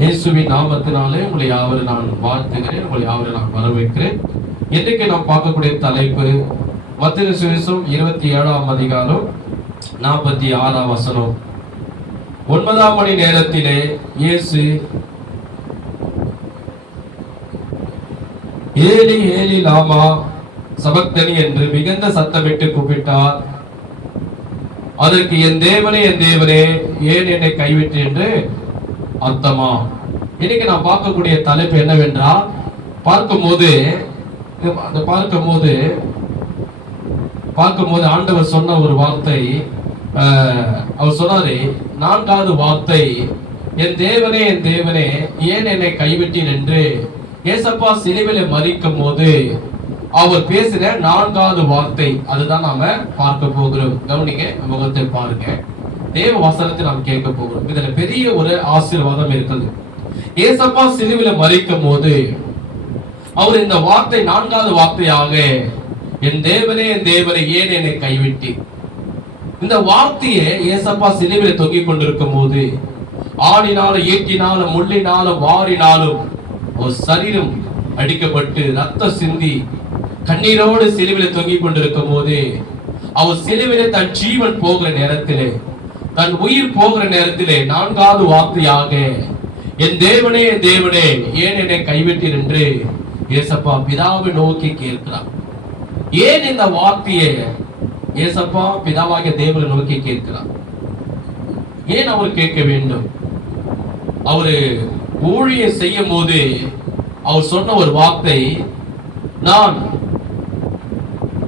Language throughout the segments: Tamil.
இயேசுவின் நாமத்தினாலே உங்களை யாவரை நான் வாழ்த்துகிறேன், உங்களை யாவரை நான் வரவேற்கிறேன். இன்றைக்கு நாம் பார்க்கக்கூடிய தலைப்பு மத்தேயு சுவிசேஷம் 27ஆம் அதிகாரம் 46ஆம் வசனம். 9ஆம் மணி நேரத்திலே இயேசு ஏலி ஏலி லாமா சபக்தனி என்று மிகுந்த சத்தமிட்டு கூப்பிட்டார். அதற்கு என் தேவனே ஏன் என்னை கைவிட்டு என்று அர்த்தமா? இன்னைக்கு நான் பார்க்கக்கூடிய தலைப்பு என்னவென்றால், பார்க்கும்போது ஆண்டவர் சொன்ன ஒரு வார்த்தை, அவர் சொன்னாரு, 4வது வார்த்தை, என் தேவனே ஏன் என்னை கைவிட்டீர் என்று. ஏசப்பா சிலுவையிலே மரிக்கும் போது அவர் பேசின 4வது வார்த்தை, அதுதான் நாம பார்க்க போகிறோம். கவனிங்க, முகத்தை பாருங்க, தேவ வசனத்தை நாம் கேட்க போகிறோம். இதுல பெரிய ஒரு ஆசீர்வாதம் இருக்குது. ஏசப்பா சிலுவையிலே மரிக்கும் போது அவர் இந்த வார்த்தை 4வது வார்த்தையாக, என் தேவனே ஏன் என்னை கைவிட்டி. இந்த வார்த்தையை ஏசப்பா சிலுவையிலே தொங்கிக் கொண்டிருக்கும் போது ஆணினாலும் ஈட்டினாலும் முள்ளினாலும் வாரினாலும் ஒரு சரீரம் அடிக்கப்பட்டு ரத்தம் சிந்தி கண்ணீரோடு சிலுவையிலே தொங்கிக் கொண்டிருக்கும் போது, அவர் சிலுவையிலே தன் ஜீவன் போகிற நேரத்திலே, தன் உயிர் போகிற நேரத்திலே 4வது வார்த்தையாக, என் தேவனே ஏன் என்னை கைவிட்டீர் என்று ஏசப்பா பிதாவை நோக்கி கேட்கிறார். ஏன் இந்த வார்த்தையை ஏசப்பா பிதாவாகிய தேவனை நோக்கி கேட்கிறார்? ஏன் அவர் கேட்க வேண்டும்? அவரு ஊழியம் செய்யும் போது அவர் சொன்ன ஒரு வார்த்தை, நான்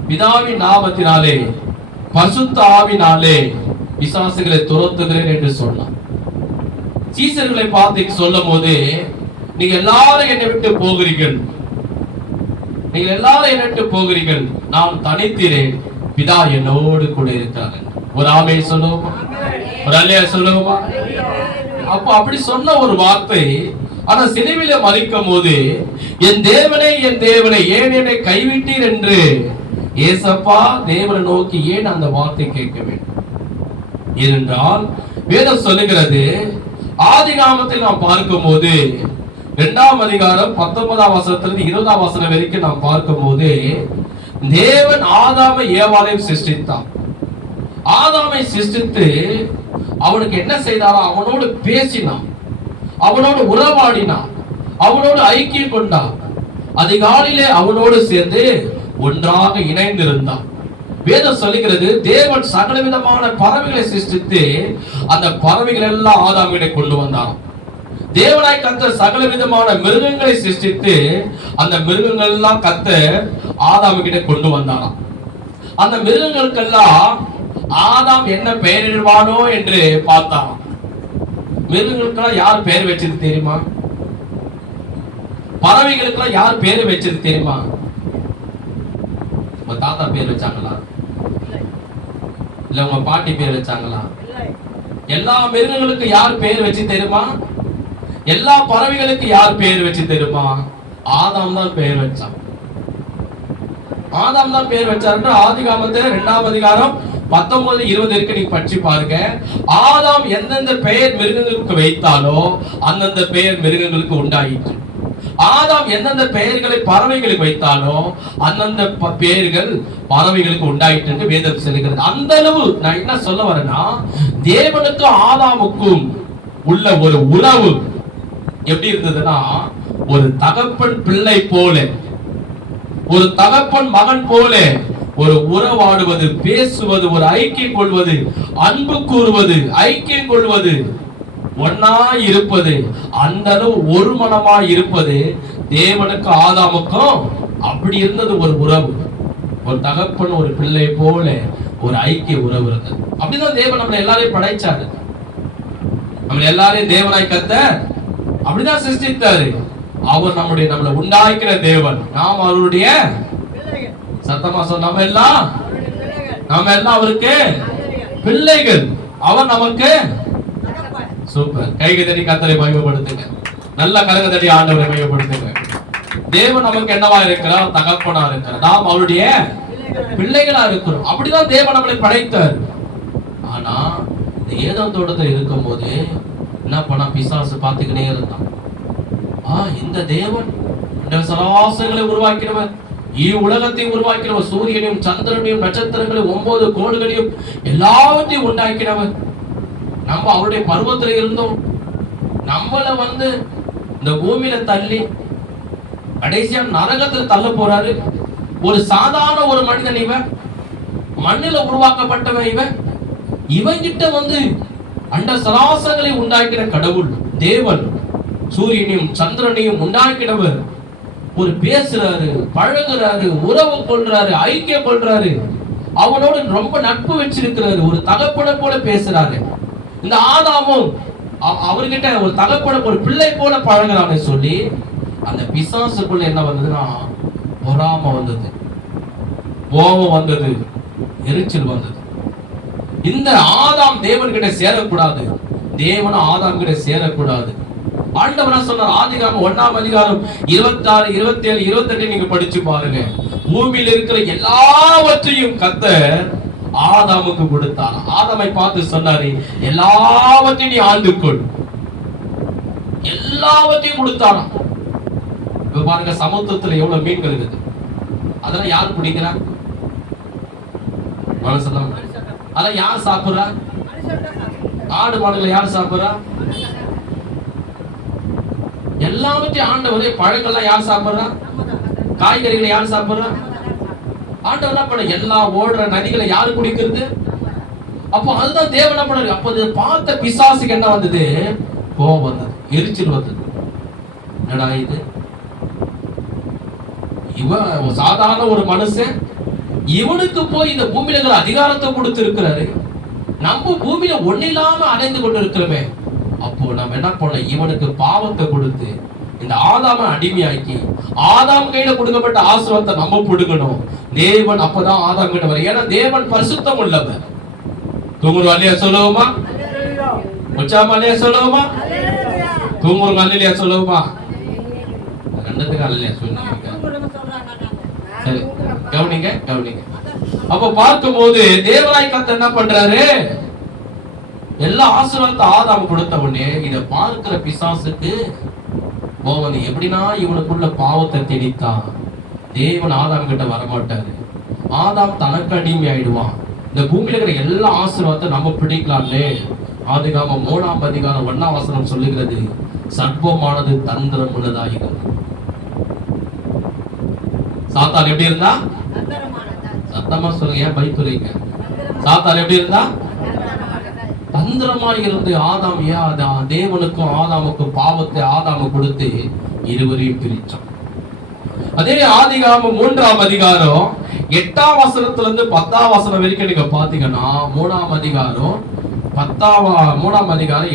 பிதாவின் நாமத்தினாலே பரிசுத்த ஆவினாலே பிசாசுகளை துரத்துகிறேன் என்று சொன்னார். சீசர்களை பார்த்து சொல்லும் போது, நீங்க எல்லாரும் என்னை விட்டு போகிறீர்கள், நான் தனித்திரேன், பிதா என்னோடு கூட இருக்கிறார். ஒரு ஆமே சொல்லுவோமா? ஒரு அல்லேலூயா சொல்லுவோமா? அப்ப அப்படி சொன்ன ஒரு வார்த்தை, ஆனா சிலுவையிலே மரிக்கும் போது, என் தேவனே ஏன் என்னை கைவிட்டீர் என்று ஏசப்பா தேவனை நோக்கி ஏன் அந்த வார்த்தை கேட்க வேண்டும்? ஏனென்றால் வேதம் சொல்லுகிறது, ஆதிகாமத்தில் நாம் பார்க்கும் போது 2ஆம் அதிகாரம் 19ஆம் வசனத்திலிருந்து 20ஆம் வசனம் வரைக்கும் நாம் பார்க்கும் போது, தேவன் ஆதாமை ஏவாளையும் சிருஷ்டித்தார். ஆதாமை சிருஷ்டித்து அவனுக்கு என்ன செய்தாரா? அவனோடு பேசினான், அவனோடு உறவாடினான், அவனோடு ஐக்கியம் கொண்டான். அதிகாலையிலே அவனோடு சேர்ந்து ஒன்றாக இணைந்திருந்தான். வேதம் சொல்லுகிறது, தேவன் சகலவிதமான பறவைகளை சிருஷ்டித்து அந்த பறவைகள் எல்லாம் ஆதாமிடை கொண்டு வந்தான். தேவனாய் கர்த்தர் சகல விதமான மிருகங்களை சிருஷ்டித்து அந்த மிருகங்கள் எல்லாம் கர்த்தர் ஆதாமிகிட்ட கொண்டு வந்தாராம். அந்த மிருகங்களுக்கெல்லாம் ஆதாம் என்ன பெயரிடுவானோ என்று பார்த்தாராம். மிருகங்களுக்கெல்லாம் யார் பெயர் வச்சது தெரியுமா? பறவைகளுக்கெல்லாம் யார் பெயர் வச்சது தெரியுமா? உங்க தாத்தா பேர் வச்சாங்களா? இல்ல உங்க பாட்டி பேர் வச்சாங்களா? எல்லா மிருகங்களுக்கு யார் பெயர் வச்சு தெரியுமா? எல்லா பறவைகளுக்கு யார் பெயர் வச்சு தெரியுமா? ஆதாம் தான் பெயர் வச்சான். ஆதாம் தான் பெயர் வச்சாரு. ஆதிகாமத்துல 2ஆம் அதிகாரம் 19-20 இருக்கு, நீங்க படிச்சு பாருங்க. ஆதாம் எந்தெந்த பெயர் மிருகங்களுக்கு வைத்தாலோ அந்தந்த பெயர் மிருகங்களுக்கு உண்டாயிற்று. ஆதாம் எந்தெந்த பெயர்களை பறவைகளுக்கு வைத்தாலோ அந்தந்த பெயர்கள் பறவைகளுக்கு உண்டாயிற்று என்று வேதம் சொல்லுகிறது. அந்த அளவு நான் என்ன சொல்ல வரேன்னா, தேவனுக்கும் ஆதாமுக்கும் உள்ள ஒரு உறவு எப்படி இருந்ததுன்னா, ஒரு தகப்பன் பிள்ளை போல, ஒரு தகப்பன் மகன் போல ஒரு உறவாடுவது, பேசுவது, ஒரு ஐக்கியம் கொள்வது, அன்பு கூறுவது, ஐக்கியம் கொள்வது, ஒன்னா இருப்பது, அந்த அளவு ஒரு மனமாய் இருப்பது தேவனுக்கும் ஆதாமுக்கும் அப்படி இருந்தது ஒரு உறவு. ஒரு தகப்பன் ஒரு பிள்ளை போல ஒரு ஐக்கிய உறவு இருந்தது. அப்படிதான் தேவன் நம்மளை எல்லாரையும் படைச்சாரு. நம்மளை எல்லாரையும் தேவனாய் கர்த்தர் அப்படிதான் சிருஷ்டித்தாரு. அவர் நம்மளை உண்டாக்கிற தேவன், நாம் அவருடைய சத்தமா சொன்ன நாம எல்லாம் அவருக்கு பிள்ளைகள். அவர் நமக்கு சூப்பர். கைக்கு தட்டி கர்த்தரை மகிமைப்படுத்துங்க. நல்ல கரங்க தட்டி ஆண்டவரை மகிமைப்படுத்துங்க. தேவன் நமக்கு என்னவா இருக்கிறார்? தகப்பனா இருக்கிறார். நாம் அவருடைய பிள்ளைகளா இருக்கிறோம். அப்படிதான் தேவன் நம்மளை படைத்தார். ஆனா ஏதோ தோட்டத்தில் இருக்கும் போது என்ன பண்ணா, பிசாசு பார்த்துக்கிட்டே இருந்தான். இந்த தேவன் இந்த சராசரங்களை உருவாக்கினவர், உலகத்தை உருவாக்கினவர், சூரியனையும் சந்திரனையும் நட்சத்திரங்களையும் 9 கோள்களையும் எல்லாவற்றையும் உண்டாக்கினவர். நம்ம அவருடைய பருவத்தில் இருந்தோம். நம்மள இந்த பூமியில தள்ளி கடைசியா நரகத்தில் தள்ள போறாரு. ஒரு சாதாரண ஒரு மனிதன், இவன் மண்ணில உருவாக்கப்பட்டவன். இவங்கிட்ட அண்ட சராசரங்களை உண்டாக்கின கடவுள் தேவன், சூரியனையும் சந்திரனையும் உண்டாக்கினவர் ஒரு பேசுறாரு, பழகுறாரு, உறவு கொள்றாரு, ஐக்கியம் கொள்றாரு, அவனோடு ரொம்ப நட்பு வச்சிருக்கிறாரு, ஒரு தகப்பனை போல பேசுறாரு. இந்த ஆதாமும் அவர்கிட்ட ஒரு தகப்பனை ஒரு பிள்ளை போல பழகுறான்னு சொல்லி அந்த பிசாசுக்குள்ள என்ன வந்ததுன்னா, பொறாம வந்தது, கோபம் வந்தது, எரிச்சல் வந்தது. இந்த ஆதாம் தேவன் கிட்ட சேரக்கூடாது, தேவன் ஆதாம் கிட்ட சேரக்கூடாது. ஆண்டவர் சொன்னார், ஆதிகாமம் 1ஆம் அதிகாரம் 26, 27, 28 நீங்க படிச்சு பாருங்க. பூமியில் இருக்கிற எல்லாவற்றையும் கர்த்தர் ஆதாமுக்கு கொடுத்தார். ஆதாமை பார்த்து சொன்னாரு, எல்லாவற்றையும் நீ ஆண்டுக்கொள், எல்லாவற்றையும் கொடுத்தாராம். இப்ப பாருங்க, சமுத்திரத்துல எவ்வளவு மீன்கள் இருக்குது. அதெல்லாம் யாரு பிடிக்கிறா? மனசெல்லாம். அதெல்லாம் யார் சாப்பிடுறா? ஆடு மாடுகளை யார் சாப்பிடுறா? எல்லாவற்றையும் ஆண்டவரே. பழங்கள்லாம் யார் சாப்பிடுறா? காய்கறிகளை யார் சாப்பிடுறா? ஆண்டவர் பண்ண எல்லா ஓடுற நதிகளை யாரு குடிக்கிறது? அப்போ அதுதான் தேவன் பண்ண. அப்போ பார்த்த பிசாசுக்கு என்ன வந்தது? கோபம் வந்தது, எரிச்சல் வந்தது. என்னடா இது, இவன் சாதாரண ஒரு மனுஷன், இவனுக்கு போய் இந்த பூமியில இருக்கிற அதிகாரத்தை கொடுத்து இருக்கிறாரு, நம்ம பூமியில ஒன்னில்லாம அடைந்து கொண்டு இருக்கிறோமே. அப்போ நம்ம என்ன பண்ண, இவனுக்கு பாவத்தை கொடுத்து இந்த ஆதாம அடிமையாக்கி ஆதாம் கையில கொடுக்கப்பட்ட ஆசீர்வாதத்தை நம்ம கொடுக்கணும். தேவன் அப்பதான் ஆதாம் கிட்ட வர. ஏன்னா தேவன் பரிசுத்தம் உள்ளவர். தூங்குற அல்லையா சொல்லுவோமா? உச்சாம அல்லையா சொல்லுவோமா? தூங்குற அல்லையா சொல்லுவோமா? ரெண்டுத்துக்கு அல்லையா சொல்லுங்க. சரி, கவனிங்க கவனிங்க. அப்ப பார்க்கும்போது தேவனாய் கர்த்தர் என்ன பண்றாரு, எல்லா ஆசீர்வாதத்தை ஆதாம் கொடுத்த உடனே இத பார்க்கிற பிசாசுக்கு போவது எப்படின்னா, இவனுக்குள்ள பாவத்தை திணித்தான். தேவன் ஆதாம் கிட்ட வரமாட்டாரு. ஆதாம் தனக்கு அடிமை ஆயிடுவான். இந்த பூமியில இருக்கிற எல்லா ஆசீர்வாதத்தை நம்ம பிடிக்கலாம்னு ஆதிகாமம் 3ஆம் அதிகாரம் 1ஆம் வசனம் சொல்லுகிறது, சர்ப்பமானது தந்திரம் உள்ளதாகிறது. சாத்தான் எப்படி இருந்தா? சத்தமா சொல்லுங்க, ஏன் பயத்துறீங்க? சாத்தான் எப்படி இருந்தா? தந்திரமாய் இருந்து ஆதாம் தேவனுக்கும் ஆதாமுக்கும் பாவத்தை ஆதாம கொடுத்து இருவரையும் பிரிச்சான். அதே ஆதிகாமம் 3ஆம் அதிகாரம் 8ஆம் வசனத்துல இருந்து 10ஆம் வசனம் வரைக்கும் நீங்க பாத்தீங்கன்னா, 3ஆம் அதிகாரம்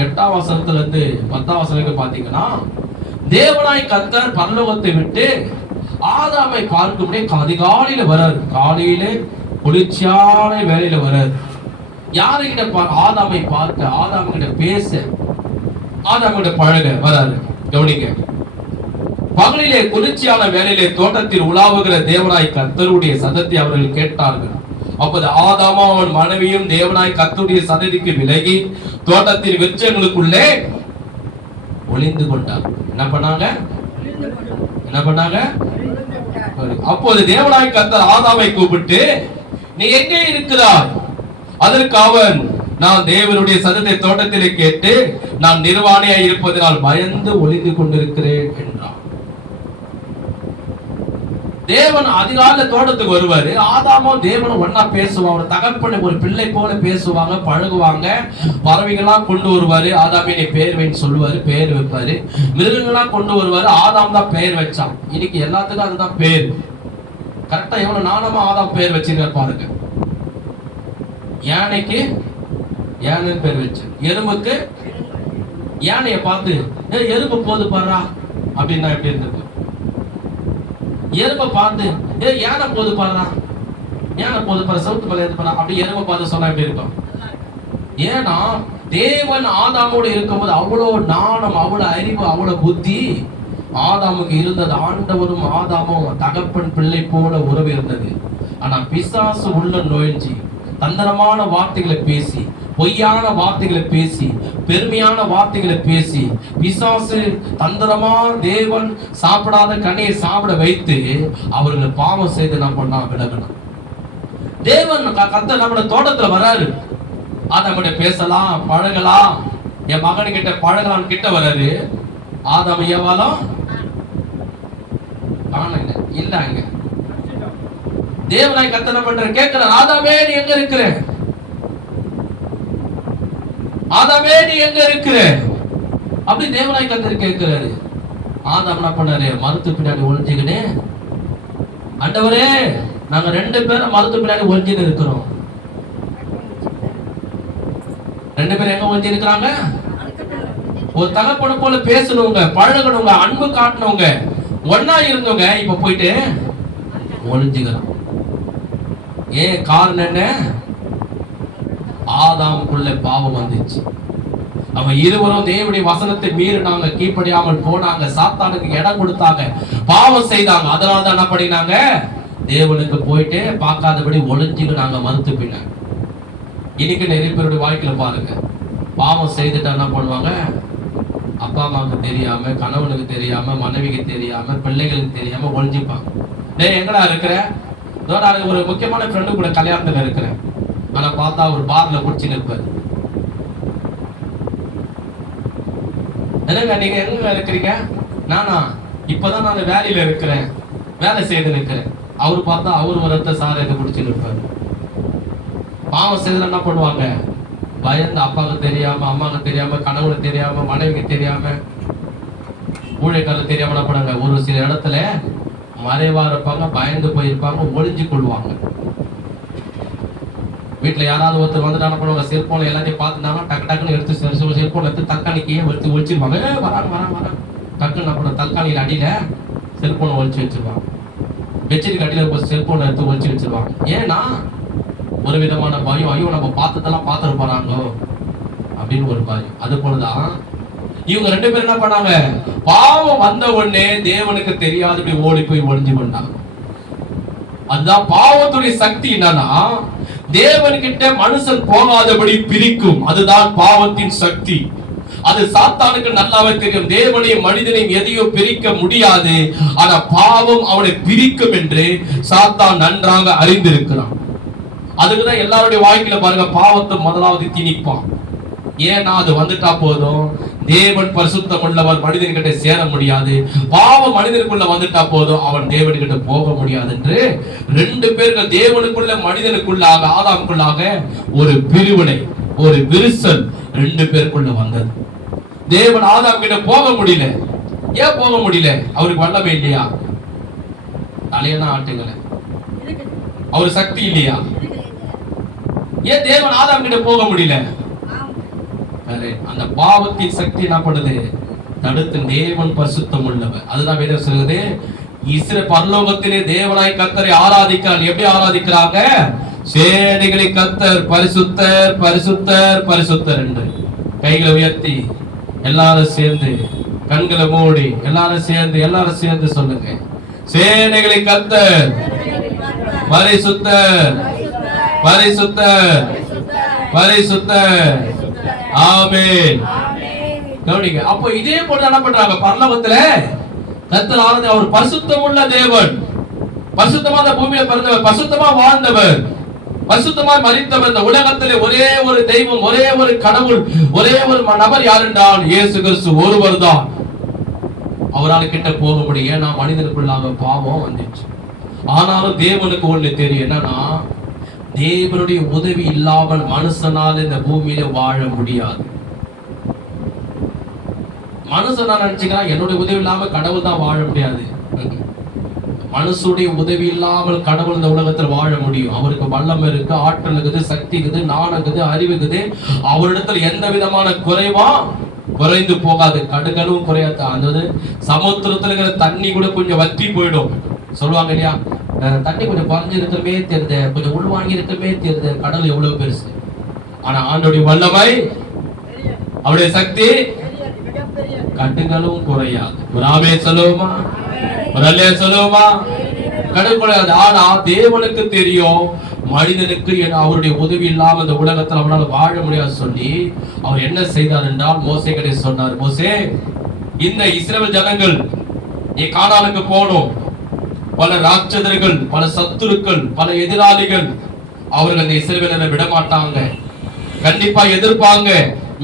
8ஆம் வசனத்துல இருந்து 10ஆம் வசனம் வரைக்கும் பாத்தீங்கன்னா, தேவனாய் கர்த்தர் பரலோகத்தை விட்டு ஆதாமை பார்க்கும்படியே அதிகாலையில வராரு. காலையில குளிர்ச்சியான வேலையில வராரு. யாருகிட்ட ஆதாமை பார்க்க, ஆதாம் கிட்ட பேச, ஆதாம் கிட்ட பழக வராரு. கவனிங்க, பகலிலே குளிர்ச்சியான வேலையிலே தோட்டத்தில் உலாவுகிற தேவனாய் கர்த்தருடைய சத்தத்தை அவர்கள் கேட்டார்கள். அப்போது ஆதாம் அவன் மனைவியும் தேவனாய் கர்த்தருடைய சத்தத்திற்கு விலகி தோட்டத்தின் விருட்சங்களுக்குள்ளே ஒளிந்து கொண்டார். என்ன பண்ணாங்க? அப்போது தேவனாய் கர்த்தர் ஆதாமை கூப்பிட்டு, நீ எங்கே இருக்கிறாய்? அதற்கு அவன், நான் தேவனுடைய சத்தத்தை தோட்டத்திலே கேட்டு நான் நிர்வாணியாய் இருப்பதனால் பயந்து ஒளிந்து கொண்டிருக்கிறேன் என்றான். தேவன் அதிகாலை தோட்டத்துக்கு வருவாரு. ஆதாமும் தேவனும் ஒன்னா பேசுவாங்க. ஒரு தகப்பனை ஒரு பிள்ளை போல பேசுவாங்க, பழகுவாங்க. பறவைகள்லாம் கொண்டு வருவாரு. ஆதாமே நீ பேர் வைன்னு சொல்லுவாரு, பேர் வைப்பாரு. மிருகங்கள்லாம் கொண்டு வருவாரு. ஆதாம் தான் பெயர் வச்சான். இன்னைக்கு எல்லாத்துக்கும் அதுதான் பேர். கரெக்டா எவ்வளவு நாணமா ஆதாம் பேர் வச்சிருக்க பாருங்க. யானைக்கு யானைன்னு பேர் வச்சு, எறும்புக்கு யானைய பார்த்து எறும்பு போது பாடுறா அப்படின்னா எப்படி இருந்திருக்கு? எறும்பை பார்த்து யானை போது பாடுறா, யானை போது பாரு, சவுத்து மலை எடுத்து பாரு அப்படி எறும்பை பார்த்து சொன்னா எப்படி இருக்கும்? ஏன்னா தேவன் ஆதாமோடு இருக்கும்போது அவ்வளவு நாணம், அவ்வளவு அறிவு, அவ்வளவு புத்தி ஆதாமுக்கு இருந்தது. ஆண்டவரும் ஆதாமும் தகப்பன் பிள்ளை போல உறவு இருந்தது. ஆனா பிசாசு உள்ள நுழைஞ்சி தந்திரமான வார்த்தைகளை பேசி பொய்யான வார்த்தைகளை பேசி, பெருமையான வார்த்தைகளை பேசி, பிசாசு தந்திரமா தேவன் சாப்பிடாத கனியை சாப்பிட வைத்து அவர்களை பாவம் செய்து என்ன பண்ணா விலகணும். தேவன் கர்த்தர் நம்முடைய தோட்டத்துல வராரு. நம்மகிட்ட பேசலாம், பழகலாம், என் மகன் கிட்ட பழகலாம் கிட்ட வராரு. ஆதாம் ஏவாளும் காணல இல்ல. அங்க தேவனாய் கர்த்தர் என்ன பண்ற கேட்கிறார், ஆதாமே நீ எங்க இருக்கிற? ஆதாமே நீ எங்க இருக்கிற? அப்படி தேவனாய் கர்த்தர் கேட்கிறாரு. ஆதாம் என்ன பண்ணாரு? மரத்து பின்னாடி ஒளிஞ்சுக்கினே, ஆண்டவரே நாங்க 2 பேரும் மரத்து பின்னாடி ஒளிஞ்சுன்னு இருக்கிறோம். 2 பேரும் எங்க ஒளிஞ்சு இருக்கிறாங்க? ஒரு தகப்பனை போல பேசணுங்க, பழகணுங்க, அன்பு காட்டணுங்க, ஒன்னா இருந்தவங்க இப்ப போயிட்டு ஒளிஞ்சுக்கிறான். ஏன் காரணம் என்ன? ஆதாமுக்குள்ள பாவம் வந்துச்சு. அவங்க இருவரும் தேவனுடைய வசனத்தை மீறினாங்க, கீழ்ப்படியாமல் போனாங்க, சாத்தானுக்கு இடம் கொடுத்தாங்க, பாவம் செய்தாங்க. அதனாலதான் என்ன பண்ணினாங்க? தேவனுக்கு போயிட்டு பார்க்காதபடி ஒளிஞ்சுக்கினாங்க மறுத்து பின்னாங்க. இன்னைக்கு நிறைய பேருடைய வாழ்க்கையில பாருங்க, பாவம் செய்துட்டா என்ன பண்ணுவாங்க? அப்பா அம்மாவுக்கு தெரியாம, கணவனுக்கு தெரியாம, மனைவிக்கு தெரியாம, பிள்ளைகளுக்கு தெரியாம ஒளிஞ்சுப்பாங்க. டேய் எங்கடா இருக்கிற? ஒரு முக்கியமான ஃப்ரெண்டு கூட கல்யாணத்துல இருக்கிறேன், ஆனா பார்த்தா ஒரு பார்ல குடிச்சு நிற்பாரு. என்னங்க நீங்க எங்க இருக்கிறீங்க? நானா இப்பதான் நான் வேலையில இருக்கிறேன், வேலை செய்து இருக்கிறேன். அவரு பார்த்தா அவரு வரத்த சார் எதை குடிச்சு நிற்பாரு. பாவம் செய்தல என்ன பண்ணுவாங்க? பயந்து அப்பாவுக்கு தெரியாம, அம்மாவுக்கு தெரியாம, கணவனுக்கு தெரியாம, மனைவிக்கு தெரியாம, ஊழியக்காரர் தெரியாம என்ன பண்ணாங்க? ஒரு சில இடத்துல மறைவா இருப்பாங்க, பயந்து போயிருப்பாங்க, ஒளிஞ்சு கொள்வாங்க. வீட்டுல யாராவது ஒருத்தர் வந்துட்டு என்ன பண்ணுவாங்க? செல்போன் எல்லாத்தையும் பார்த்துட்டாங்கன்னா டக்கு டக்குன்னு எடுத்து செல்போன் எடுத்து தக்காளிக்கையே எடுத்து ஒழிச்சிருவாங்க. வராங்க டக்குன்னு என்ன பண்ண? தக்காளியில் அடியில செல்போனை ஒழிச்சு வச்சிருவாங்க. பெட்ஷீட் அடியில செல்போனை எடுத்து ஒழிச்சு வச்சிருவாங்க. ஏன்னா ஒரு விதமான பயம், ஐயோ நம்ம பார்த்ததெல்லாம் பார்த்துட்டு போறாங்களோ அப்படின்னு ஒரு பயம். அது போலதான் இவங்க 2 பேரும் என்ன பண்ணாங்க? பாவம் வந்த உடனே தேவனுக்கு தெரியாதபடி ஓடி போய் ஒளிஞ்சு கொண்டாங்க. அதுதான் பாவத்துடைய சக்தி. என்னன்னா தேவன்கிட்ட மனுஷன் போகாதபடி பிரிக்கும். அதுதான் பாவத்தின் சக்தி. அது சாத்தானுக்கு நல்லாவே தெரியும். தேவனையும் மனிதனையும் எதையும் பிரிக்க முடியாது, ஆனா பாவம் அவனை பிரிக்கும் என்று சாத்தான் நன்றாக அறிந்திருக்கிறான். அதுக்குதான் எல்லாருடைய வாழ்க்கையில பாருங்க, பாவத்தை முதலாவது திணிப்பான். ஏன்னா அது வந்துட்டா போதும், தேவன் பரிசுத்தம் உள்ளவர், மனிதன்கிட்ட சேர முடியாது. பாவம் மனிதனுக்குள்ள வந்துட்டா போதும், அவன் தேவன்கிட்ட போக முடியாது என்று 2 பேர்கள் தேவனுக்குள்ள மனிதனுக்குள்ளாக, ஆதாமுக்குள்ளாக ஒரு பிரிவினை, ஒரு விரிசல் 2 பேருக்குள்ள வந்தது. தேவன் ஆதாம் கிட்ட போக முடியல. ஏன் போக முடியல? அவருக்கு வல்லமை இல்லையா? தலையெல்லாம் ஆட்டுங்கள, அவரு சக்தி இல்லையா? ஏன் தேவன் ஆதாம் கிட்ட போக முடியல? அந்த பாவத்தின் சக்தி என்ன பண்ணுது? தடுத்து. தேவன் பரிசுத்தம் உள்ளவர். அதுதான் வேதம் சொல்லுது, இஸ்ரவேல் பரலோகத்திலே தேவனாய் கர்த்தரை ஆராதிக்கிறான். எப்படி ஆராதிக்கிறாங்க? சேனைகளின் கர்த்தர் பரிசுத்தர் பரிசுத்தர் பரிசுத்தர் என்று கைகளை உயர்த்தி எல்லாரும் சேர்ந்து, கண்களை மூடி எல்லாரும் சேர்ந்து சொல்லுங்க, சேனைகளின் கர்த்தர் பரிசுத்தர் பரிசுத்தர் பரிசுத்தர். ஆமென். கவனிங்க. அப்போ இதே போல என்ன பண்றாங்க? பரலோகத்துல கர்த்தர் ஆனது, அவர் பரிசுத்தம் உள்ள தேவன், பரிசுத்தமான பூமியில பிறந்தவர், பரிசுத்தமா வாழ்ந்தவர், பரிசுத்தமாய் மரித்தவர். இந்த உலகத்திலே ஒரே ஒரு தெய்வம், ஒரே ஒரு கடவுள், ஒரே ஒரு நபர் யார் என்றால் இயேசு கிறிஸ்து ஒருவர் தான். அவரால் கிட்ட போக முடியும். ஏன்னா மனிதனுக்குள்ளாக பாவம் வந்துச்சு. ஆனாலும் தேவனுக்கு ஒண்ணு தெரியும், என்னன்னா தேவனுடைய உதவி இல்லாமல் மனுஷனால் இந்த பூமியில வாழ முடியாது. மனுஷனா நினைச்சுக்கிறான் என்னுடைய உதவி இல்லாம கடவுள் தான் வாழ முடியாது. மனுஷனுடைய உதவி இல்லாமல் கடவுள் இந்த உலகத்தில் வாழ முடியும். அவருக்கு வல்லமை இருக்கு, ஆற்றல் இருக்குது, சக்தி இருக்குது, ஞானம் இருக்குது, அறிவு இருக்குது. அவரிடத்தில் எந்த விதமான குறைவா குறைந்து போகாது, கடுகளும் குறையாது. அதாவது சமுத்திரத்துல இருக்கிற தண்ணி கூட கொஞ்சம் வற்றி போயிடும் சொல்லுவாங்க இல்லையா? தண்ணி கொஞ்சம் குறைஞ்சு இருக்கிறமே தெரியுது, கொஞ்சம் உள்வாங்கி இருக்கிறமே தெரியுது, கடல் எவ்வளவு பெருசு. ஆனா ஆண்டோடைய வல்லமை, அவருடைய சக்தி கட்டுகளும் குறையாது. ஒரு ஆமே சொல்லுவோமா? ஒரு அல்லே சொல்லுவோமா? கடல் குறையாது. ஆனா தேவனுக்கு தெரியும் மனிதனுக்கு அவருடைய உதவி இல்லாம இந்த உலகத்தில் அவனால் வாழ முடியாது சொல்லி அவர் என்ன செய்தார் என்றால் மோசே கிட்ட சொன்னார், மோசே, இந்த இஸ்ரவேல் ஜனங்கள் நீ கானானுக்கு போகணும். பல ராட்சதர்கள், பல சத்துருக்கள், பல எதிராளிகள் அவர்கள் இந்த இஸ்ரவேலை விட மாட்டாங்க. கண்டிப்பா எதிர்ப்பாங்க,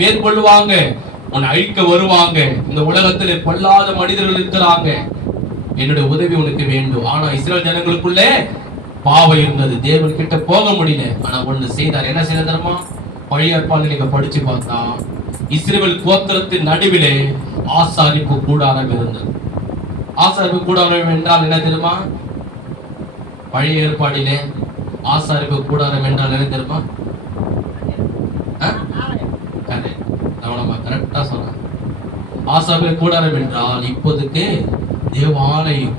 மேற்கொள்வாங்க, உன்னை அழிக்க வருவாங்க. இந்த உலகத்தில் பொல்லாத மனிதர்கள் இருக்கிறாங்க. என்னுடைய உதவி உனக்கு வேண்டும். ஆனா இஸ்ரவேல் ஜனங்களுக்குள்ளே பாவம் இருந்தது. தேவன் கிட்ட போக முடியல. ஆனா ஒண்ணு செய்தார். என்ன செய்த தெரியுமா? பழைய ஏற்பாடுல நீங்க படிச்சு பார்த்தா இஸ்ரவேல் கோத்திரத்தின் நடுவிலே ஆசாரிப்பு கூடாரம் இருந்தது. ஆசாரிப்பு கூடாரம் என்றால் என்ன தெரியுமா? பழைய ஏற்பாடிலே ஆசாரிப்பு கூடாரம் என்றால் என்ன தெரியுமா? கரெக்டா சொல்ற. ஆசாரிப்பு கூடாரம் என்றால் இப்போதைக்கு தேவ ஆலயம்.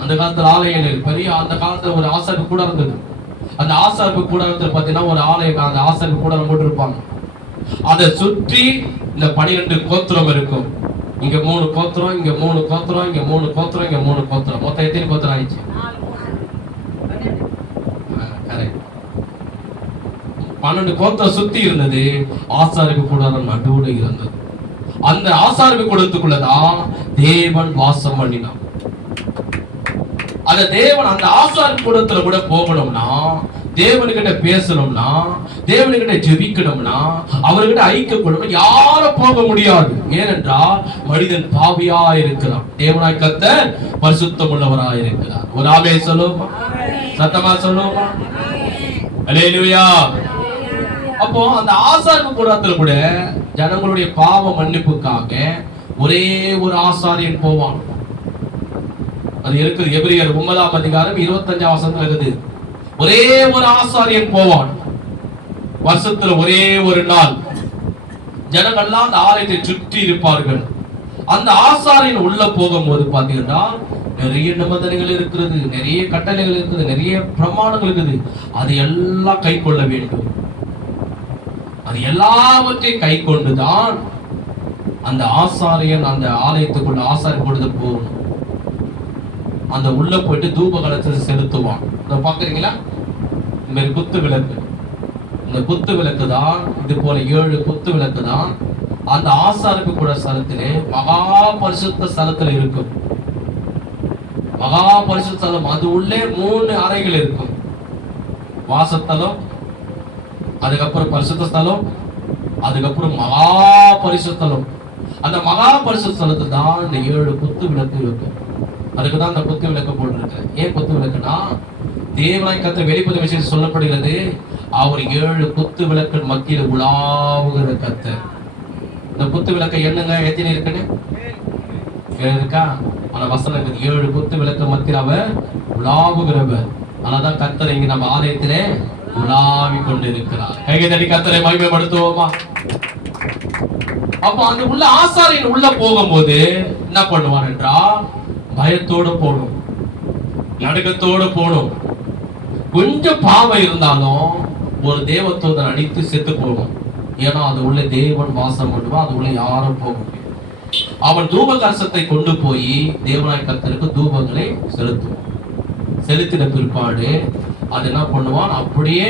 அந்த காலத்துல ஆலயம் பெரிய, அந்த காலத்துல ஒரு ஆசாரிப்பு கூடாரம் இருந்தது. அந்த ஆசாரிப்பு கூடாரத்தில் பாத்தீங்கன்னா ஒரு ஆலயம், அந்த ஆசாரிப்பு கூடாரம் போட்டு இருப்பாங்க. அதை சுற்றி இந்த 12 கோத்திரம் இருக்கும். இங்க 3 கோத்திரம், இங்க 3 கோத்திரம், இங்க 3 கோத்திரம், இங்க 3 கோத்திரம். மொத்தம் எத்தனை கோத்திரம் ஆயிடுச்சு? 12 கோத்திரம் சுத்தி இருந்தது. ஆசாரிப்பு கூடாரம் நடுவுல இருந்தது. அந்த ஆசாரிப்பு கூடத்துக்குள்ளதான் தேவன் வாசம் பண்ணினான். அந்த தேவன் அந்த ஆசாரிப்பு கூடத்துல கூட போகணும்னா, தேவனுக்கிட்ட பேசணும்னா, தேவனுக்கிட்ட ஜெபிக்கணும்னா, அவர்கிட்ட ஐக்கியப்படணும், யாரும் போக முடியாது. ஏனென்றால் மனிதன் பாவியா இருக்கிறான். தேவனாய் கர்த்தர் பரிசுத்தம் உள்ளவராய் இருக்கிறார். ஒரு ஆமென் சொல்லுவோமா? சத்தமா சொல்லுவோமா? அல்லேலூயா. அப்போ அந்த ஆசாரிப்பு கூடத்துல கூட ஜனங்களுடைய பாவ மன்னிப்புக்காக ஒரே ஒரு ஆசாரியன் போவான். அது இருக்குது. எபிரேயர் 9ஆம் அதிகாரம் 25ஆம் வசனத்துல இருக்குது. ஒரே ஒரு ஆசாரியன் போவான். வருஷத்துல ஒரே ஒரு நாள் ஜனங்கள்லாம் அந்த ஆலயத்தை சுற்றி இருப்பார்கள். அந்த ஆசாரியன் உள்ள போகும்போது பாத்தீங்கன்னா நிறைய நிபந்தனைகள் இருக்கிறது, நிறைய கட்டளைகள் இருக்குது, நிறைய பிரமாணங்கள் இருக்குது. அது எல்லாம் கை கொள்ள வேண்டும். அது எல்லாவற்றையும் கை கொண்டுதான் அந்த ஆசாரியன் அந்த ஆலயத்துக்குள்ள ஆசாரியன் கொடுத்து போகணும். அந்த உள்ள போயிட்டு தூப கலசத்தை செலுத்துவான். இதை பாக்குறீங்களா? இந்த மாதிரி குத்து விளக்கு. இந்த குத்து விளக்கு தான், இது போல 7 குத்து விளக்கு தான் அந்த ஆசாரிப்பு கூட ஸ்தலத்திலே மகா பரிசுத்த ஸ்தலத்துல இருக்கும். மகா பரிசுத்த ஸ்தலம், அது உள்ளே 3 அறைகள் இருக்கும். வாசஸ்தலம், அதுக்கப்புறம் பரிசுத்த ஸ்தலம், அதுக்கப்புறம் மகா பரிசுத்தலம். அந்த மகா பரிசுத்த ஸ்தலத்துல தான் இந்த 7 குத்து விளக்கு இருக்கும். அதுக்குதான் அந்த குத்து விளக்கு போட்டிருக்கு. ஏன் குத்து விளக்குனா, தேவனாய் கர்த்தர் வெளிப்படுத்தும் விஷயம் சொல்லப்படுகிறது, அவர் 7 குத்து விளக்கு மத்தியில் உலாவுகிற கர்த்தர். இந்த குத்து விளக்கு என்னங்க எத்தனை இருக்குன்னு இருக்கா? ஆனா வசனம் இருக்குது, 7 குத்து விளக்கு மத்தியில் அவர் உலாவுகிறவர். ஆனாதான் கர்த்தர் இங்க நம்ம ஆலயத்திலே உலாவி கொண்டு இருக்கிறார். கையை தட்டி கர்த்தரை மகிமைப்படுத்துவோமா? அப்ப அந்த உள்ள ஆசாரியன் உள்ள போகும்போது என்ன பண்ணுவார் என்றால், பயத்தோட போகணும், நடுக்கத்தோட போகணும். கொஞ்சம் பாவம் இருந்தாலும் ஒரு தேவத்தோட அடித்து செத்து போகணும். ஏன்னா அது உள்ள தேவன் வாசம் பண்ணுவான். அது உள்ள யாரும் போக முடியும். அவன் தூப கலசத்தை கொண்டு போய் தேவனாய் கர்த்தருக்கு தூபங்களை செலுத்துவான். செலுத்தின பிற்பாடு அது என்ன பண்ணுவான், அப்படியே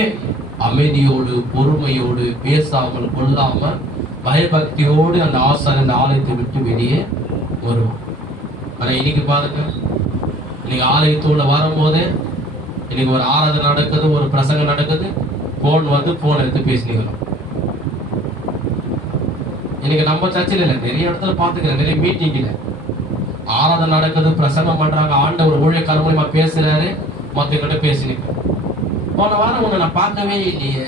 அமைதியோடு பொறுமையோடு பேசாமல் கொள்ளாமல் பயபக்தியோடு அந்த ஆசாரியன் அந்த ஆலயத்தை விட்டு வெளியே வருவான். ஆனா இன்னைக்கு பாருங்க, இன்னைக்கு ஆலயத்தோட வரும்போது இன்னைக்கு ஒரு ஆராதனை நடக்குது, ஒரு பிரசங்கம் நடக்குது, போன் வந்து போன் எடுத்து பேசிக்கலாம். இன்னைக்கு நம்ம சர்ச்சில் இல்லை, நிறைய இடத்துல பாத்துக்கிறேன், நிறைய மீட்டிங்ல ஆராதனை நடக்குது, பிரசங்கம் பண்றாங்க, ஆண்டவர் ஊழியக்காரர் மூலமா பேசுறாரு, மத்த கிட்ட பேசினேன். போன வாரம் உன்னை நான் பார்க்கவே இல்லையே,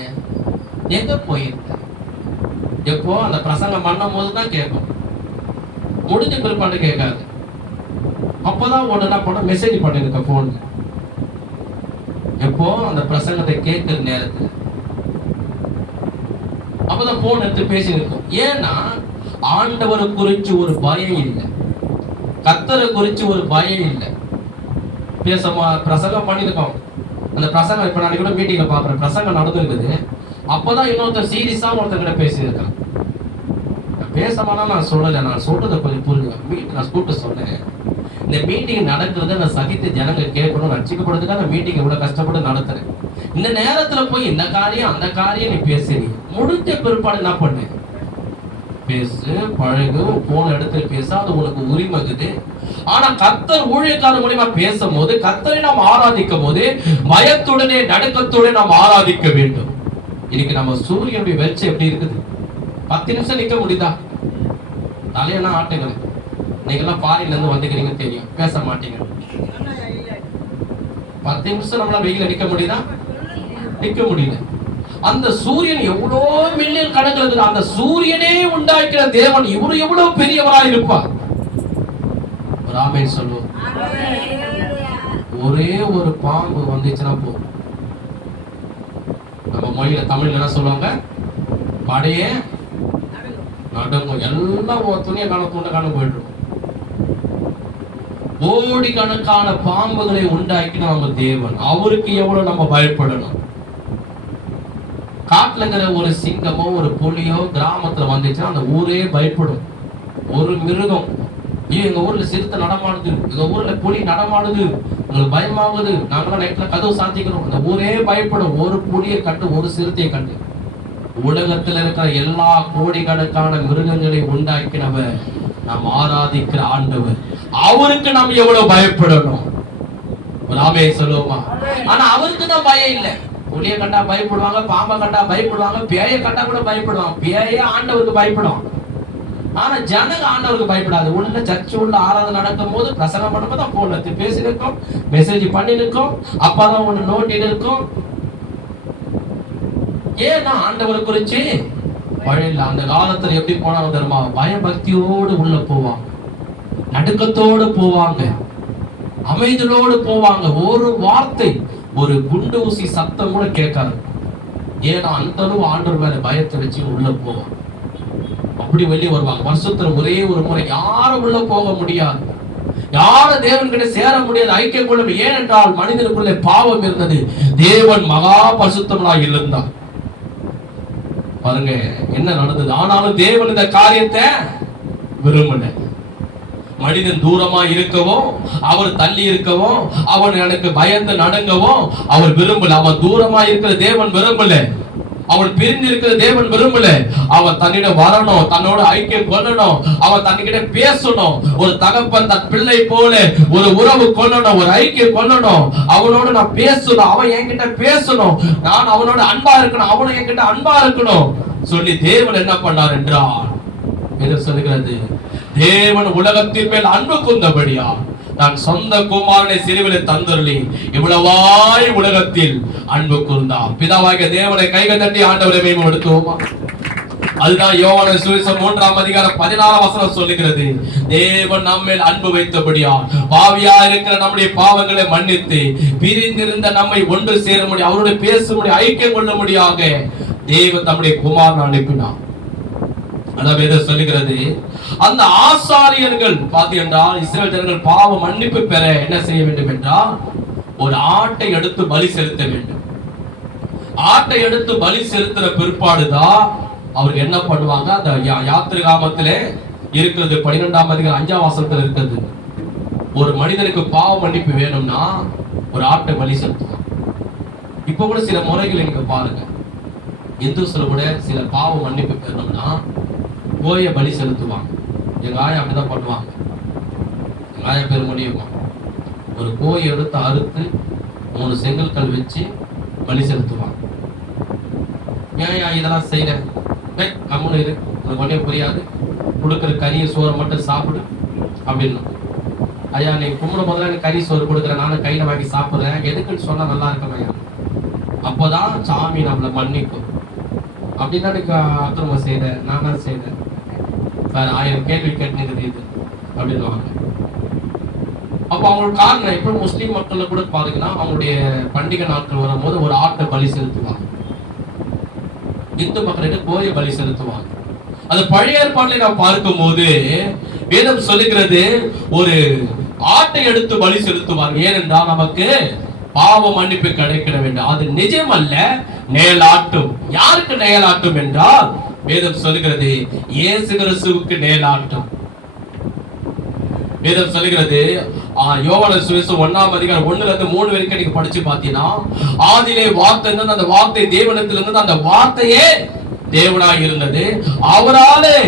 எங்க போயிருக்க? எப்போ அந்த பிரசங்கம் பண்ணும் போதுதான் கேட்கும், முடிஞ்ச பிற்பாடு கேட்காது. அப்பதான் ஒண்ணு என்ன பண்ண மெசேஜ் பண்ணிருக்க போன். எப்போ அந்த பிரசங்கத்தை கேட்கிற நேரத்துல அப்பதான் போன் எடுத்து பேசியிருக்கோம். ஏன்னா ஆண்டவரை குறிச்சு ஒரு பயம் இல்லை, கர்த்தரை குறிச்சு ஒரு பயம் இல்லை. பிரசங்கம் பண்ணிருக்கோம். அந்த பிரசங்கம் இப்ப நான் கூட மீட்டிங்ல பாக்குறேன், பிரசங்கம் நடந்துருக்குது. அப்பதான் இன்னொருத்தர் சீரியஸா ஒருத்தர் கிட்ட பேசியிருக்கான். பேசமானா நான் சொல்லலை, நான் சொல்றதை கொஞ்சம் புரிஞ்சுக்க. நான் கூப்பிட்டு சொன்னேன், இந்த மீட்டிங் நடக்கிறத நான் சகித்து ஜனங்க கேட்கணும், ரட்சிக்கப்படுறதுக்காக நான் மீட்டிங் இவ்வளவு கஷ்டப்பட்டு நடத்துறேன். இந்த நேரத்துல போய் இந்த காரியம் அந்த காரியம் நீ பேசுறீ, முடிஞ்ச பிற்பாடு என்ன பண்ணு, பேசு, பழகு, போன இடத்துல பேச, அது உனக்கு உரிமை இருக்குது. ஆனா கர்த்தர் ஊழியக்காரர் மூலமா பேசும்போது, கர்த்தரை நாம் ஆராதிக்கும் போது பயத்துடனே நடுக்கத்துடனே நாம் ஆராதிக்க வேண்டும். இன்னைக்கு நம்ம சூரியனுடைய வெளிச்சம் எப்படி இருக்குது? 10 நிமிஷம் நிக்க முடியுதா? தலையெல்லாம் ஆட்டுங்க. நீங்க எல்லாம் ஃபாரின்ல இருந்து வந்துக்கிறீங்க தெரியும், பேச மாட்டீங்க. 10 நிமிஷம் நம்மளால வெயில நிக்க முடியுதா? நிக்க முடியல. அந்த சூரியன் எவ்வளோ மில்லியன் கணக்கில் இருக்குது. அந்த சூரியனே உண்டாக்கிற தேவன் இவரு எவ்வளவு பெரியவராய் இருப்பார். ஒரு ஆமென் சொல்லுவோம். ஒரே ஒரு பாம்பு வந்துச்சுன்னா போதும், நம்ம மொழியில தமிழ்ல என்ன சொல்லுவாங்க, படையே நடுங்கும். எல்லாம் துணியை காண துண்டை காண போயிடும். கோடிக்கணக்கான பாம்புகளை உண்டாக்கின நம்ம தேவன், அவருக்கு எவ்வளவு நம்ம பயப்படணும். காட்டுல இருக்கிற ஒரு சிங்கமோ ஒரு புலியோ கிராமத்துல வந்துச்சுன்னா அந்த ஊரே பயப்படும். ஒரு மிருகம், எங்க ஊர்ல சிறுத்தை நடமாடுது, எங்க ஊர்ல புலி நடமாடுது, உங்களுக்கு பயமாகுது, நாங்களாம் நைட்ல கதவு சாத்திக்கிறோம், அந்த ஊரே பயப்படும். ஒரு புலியை கண்டு, ஒரு சிறுத்தையை கண்டு. உலகத்துல இருக்கிற எல்லா கோடிக்கணக்கான மிருகங்களை உண்டாக்கினவர் நாம் ஆராதிக்கிற ஆண்டவர், அவருக்கு நாம் எவ்வளவு பயப்படணும். நாமே சொல்லுவோமா? ஆனா அவருக்கு தான் பயம் இல்லை. புலியை கண்டா பயப்படுவாங்க, பாம்பை கண்டா பயப்படுவாங்க, பேயை கண்டா கூட பயப்படுவாங்க. பேயே ஆண்டவருக்கு பயப்படும். ஆனா ஜனங்க ஆண்டவருக்கு பயப்படாது. உள்ள சர்ச்சு உள்ள ஆராதனை நடக்கும் போது, பிரசங்கம் பண்ணும்போது தான் போன்ல பேசி இருக்கும், மெசேஜ் பண்ணி இருக்கும், அப்பதான் ஒண்ணு நோட்டி இருக்கும். ஏன்னா ஆண்டவர் குறிச்சு வழியில் அந்த காலத்துல எப்படி போனாங்க தெரியுமா? பயபக்தியோடு உள்ள போவாங்க, நடுக்கத்தோடு போவாங்க, அமைதியோடு போவாங்க. ஒரு வார்த்தை, ஒரு குண்டு ஊசி சத்தம் கூட கேட்காது. ஏன்னா அந்த அளவு ஆண்டவர் மேல பயத்தை வச்சு உள்ள போவாங்க. அப்படி வெளியே வருவாங்க. வருஷத்துல ஒரே ஒரு முறை யாரும் உள்ள போக முடியாது, யாரும் தேவன் கிட்ட சேர முடியாது, ஐக்கியம் கொள்ள. ஏனென்றால் மனிதனுக்குள்ளே பாவம் இருந்தது, தேவன் மகா பரிசுத்தமாய் இருந்தார். பாருங்க என்ன நடந்தது. ஆனாலும் தேவன் இந்த காரியத்தை விரும்பல. மனிதன் தூரமா இருக்கவோ, அவர் தள்ளி இருக்கவோ, அவன் எனக்கு பயந்து நடுங்கவோ அவர் விரும்பல. அவன் தூரமா இருக்கிற தேவன் விரும்பல, அவன் பிரிந்து இருக்கிற தேவன் விரும்பல. அவன் தன்னிடம் வரணும், தன்னோட ஐக்கியம் கொள்ளணும், அவன் தன்னிட பேசணும். ஒரு தகப்பன் தன் பிள்ளை போல ஒரு உறவு கொள்ளணும், ஒரு ஐக்கியம் கொள்ளணும். அவனோட நான் பேசணும், அவன் என்கிட்ட பேசணும், நான் அவனோட அன்பா இருக்கணும், அவனும் என்கிட்ட அன்பா இருக்கணும் சொல்லி தேவன் என்ன பண்ணார் என்றால், எது சொல்லுகிறது, தேவன் உலகத்தின் மேல் அன்பு கூர்ந்தபடியா நான் சொந்த குமாரனை சிறுவிலே தந்தருளி இவ்வளவாய் உலகத்தில் அன்பு கூர்ந்தார். பிதாவாகிய தேவனை கைகள் தட்டி ஆண்டவரை மேம்படுத்துவோமா? அதுதான் யோவான் சுவிசேஷம் 3ஆம் அதிகாரம் 16ஆம் வசனம் சொல்லுகிறது, தேவன் நம்மேல் அன்பு வைத்தபடியா பாவியா இருக்கிற நம்முடைய பாவங்களை மன்னித்து பிரிந்திருந்த நம்மை ஒன்று சேர முடியும், அவருடைய பேச முடியும், ஐக்கியம் கொள்ள முடியாக தேவன் தம்முடைய குமாரனை அனுப்பினார். அதான் வேதம் சொல்லுகிறது. அந்த ஆசாரியர்கள் பார்த்தீங்கன்னா இஸ்ரவேல் ஜனங்கள் பாவ மன்னிப்பு பெற என்ன செய்ய வேண்டும் என்றால், ஒரு ஆட்டை எடுத்து பலி செலுத்த வேண்டும். ஆட்டை எடுத்து பலி செலுத்துற பிற்பாடுதான் அவர் என்ன பண்ணுவாங்க, அந்த யாத்திராகமத்திலே இருக்கிறது 12ஆம் அதிகாரம் 5ஆம் வசனத்துல இருக்கிறது, ஒரு மனிதனுக்கு பாவ மன்னிப்பு வேணும்னா ஒரு ஆட்டை பலி செலுத்துவாங்க. இப்ப கூட சில முறைகள் நீங்க பாருங்க, இந்துஸ்ல கூட சில பாவ மன்னிப்பு பெறணும்னா கோயை பலி செலுத்துவாங்க. எங்க ஆயா அப்படிதான் பண்ணுவாங்க. எங்க ஆயா பேர் முடியுமா, ஒரு கோயை எடுத்து அறுத்து 3 செங்கல்கள் வச்சு பலி செலுத்துவாங்க. ஏன் இதெல்லாம் செய்யற, கம்முன்னு இரு, உனக்கு ஒன்னே புரியாது, கொடுக்குற கறியை சோறை மட்டும் சாப்பிடு அப்படின்னு. ஐயா நீ கும்பிடும் போதெல்லாம் எனக்கு கறி சோறு கொடுக்குறேன், நானும் கையில வாங்கி சாப்பிடுறேன், எதுக்குன்னு சொன்னா நல்லா இருக்கும் ஐயா, அப்போதான் சாமி நம்மளை மன்னிக்கும். அப்படின்னா அக்கிரமம் செய்த, நான் தான் செய்தேன், வேற 1000 கேள்வி கேட்டுங்கிறது இது அப்படின்னு. அப்ப அவங்களுக்கு காரணம், இப்ப முஸ்லீம் மக்கள் கூட பாத்தீங்கன்னா அவங்களுடைய பண்டிகை நாட்கள் வரும்போது ஒரு ஆட்டை பலி செலுத்துவாங்க, இந்து மக்களுக்கு கோயை பலி செலுத்துவாங்க. அது பழைய ஏற்பாட்டில் நாம் பார்க்கும் போது வேதம் சொல்லுகிறது, ஒரு ஆட்டை எடுத்து பலி செலுத்துவாங்க. ஏனென்றால் நமக்கு பாவ மன்னிப்பு கிடைக்க வேண்டும். அது நிஜம் அல்ல, நேலாட்டும். யாருக்கு நேலாட்டும் என்றால் வேதம் சொல்லுகிறது, இயேசு கிறிஸ்துவுக்கு நேலாட்டும். வேதம் சொல்லுகிறது யோவான் சுவிசேஷம் 1ஆம் அதிகாரம் 1ல இருந்து 3 வரைக்கும் நீங்க படிச்சு பார்த்தீங்கன்னா, ஆதியிலே வார்த்தை இருந்தது, அந்த வார்த்தை தேவனிடத்தில் இருந்தது, அந்த வார்த்தையே தேவனாய் இருந்தது, அவராலே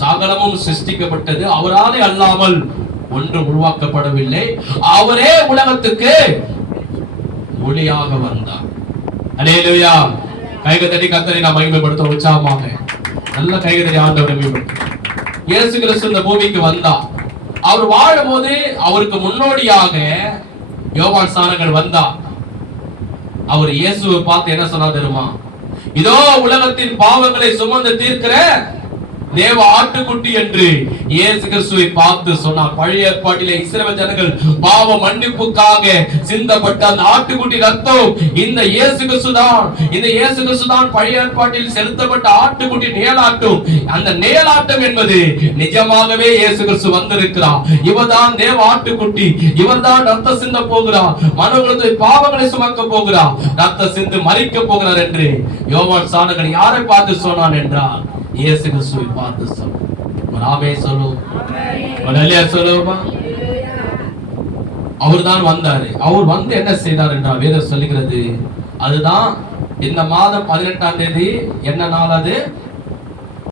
சகலமும் சிருஷ்டிக்கப்பட்டது, அவராலே அல்லாமல் ஒன்று உருவாக்கப்படவில்லை, அவரே உலகத்துக்கு ஒளியாக வந்தார். அல்லேலூயா. கைகளை தட்டி கர்த்தரை நாம் மகிமைப்படுத்த உற்சாகமாக நல்ல கைகளை தட்டி ஆண்டவரை மகிமைப்படுத்த. இயேசு கிறிஸ்து இந்த பூமிக்கு வந்தார். அவர் வாழும்போது அவருக்கு முன்னோடியாக யோவான் ஸ்நானகன் வந்தார். அவர் இயேசுவை பார்த்து என்ன சொன்னார் தெரியுமா? இதோ உலகத்தின் பாவங்களை சுமந்து தீர்க்கிற தேவ ஆட்டுக்குட்டி என்று இயேசு கிறிஸ்துவை பார்த்து சொன்னார். பழைய ஏற்பாட்டிலே இஸ்ரவேல் ஜனங்கள் பாவ மன்னிப்புக்காக சிந்தப்பட்ட அந்த ஆட்டுக்குட்டி ரத்தம் இந்த இயேசு கிறிஸ்து தான். இந்த இயேசு கிறிஸ்து தான் பழைய ஏற்பாட்டில் செலுத்தப்பட்ட ஆட்டுக்குட்டி நேலாட்டம். அந்த நேலாட்டம் என்பது நிஜமாகவே இயேசு கிறிஸ்து வந்திருக்கிறார். இவர்தான் தேவ ஆட்டுக்குட்டி, இவர்தான் ரத்த சிந்த போகிறார், மனுக்குலத்தை பாவங்களை சுமக்க போகிறார், ரத்த சிந்து மரிக்க போகிறார் என்று யோவான் ஸ்நானகன் யாரை பார்த்து சொன்னான் என்றால் இயேசு கிறிஸ்துவை பார்த்து சொல்லும். ஆமே சொல்லுவோம், சொல்லுவோமா? அவர் தான் வந்தாரு. அவர் வந்து என்ன செய்தார் என்றால் வேதம் சொல்லுகிறது, அதுதான் இந்த மாதம் 18ஆம் தேதி என்ன நாள்? அது